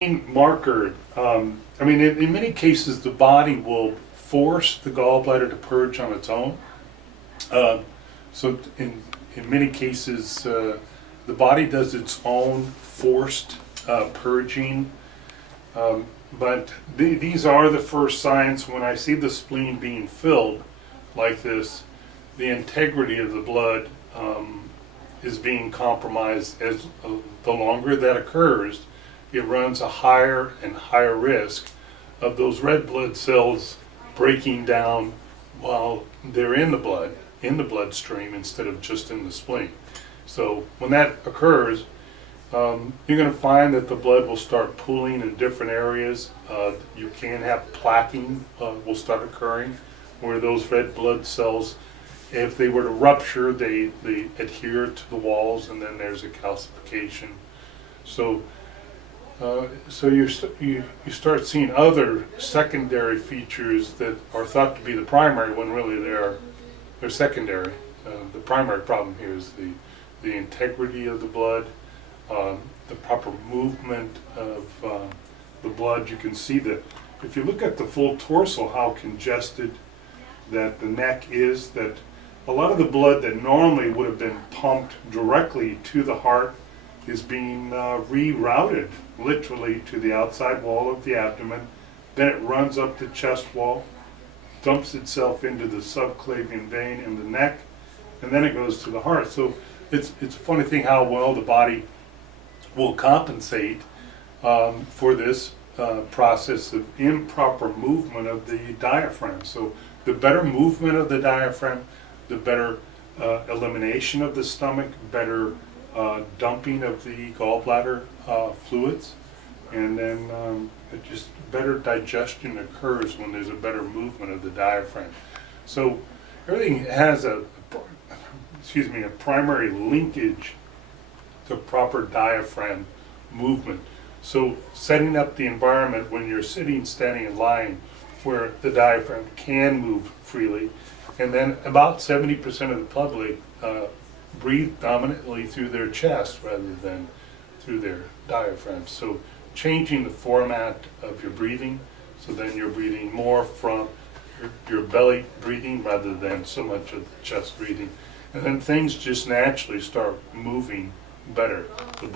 Marker. I mean, in many cases, the body will force the gallbladder to purge on its own. So in many cases, the body does its own forced purging. But these are the first signs when I see the spleen being filled like this. The integrity of the blood is being compromised. As the longer that occurs, it runs a higher and higher risk of those red blood cells breaking down while they're in the bloodstream instead of just in the spleen. So when that occurs, you're going to find that the blood will start pooling in different areas. You can have plaquing will start occurring, where those red blood cells, if they were to rupture, they adhere to the walls, and then there's a calcification. So you start seeing other secondary features that are thought to be the primary when really they're secondary. The primary problem here is the integrity of the blood, the proper movement of the blood. You can see that if you look at the full torso, how congested that the neck is, that a lot of the blood that normally would have been pumped directly to the heart is being rerouted literally to the outside wall of the abdomen. Then it runs up the chest wall, dumps itself into the subclavian vein in the neck, and then it goes to the heart. So it's a funny thing how well the body will compensate for this process of improper movement of the diaphragm. So the better movement of the diaphragm, the better elimination of the stomach, better dumping of the gallbladder fluids, and then just better digestion occurs when there's a better movement of the diaphragm. So everything has a primary linkage to proper diaphragm movement. So setting up the environment when you're sitting, standing, and lying where the diaphragm can move freely, and then about 70% of the public breathe dominantly through their chest rather than through their diaphragm. So changing the format of your breathing, so then you're breathing more from your belly breathing rather than so much of the chest breathing. And then things just naturally start moving better. The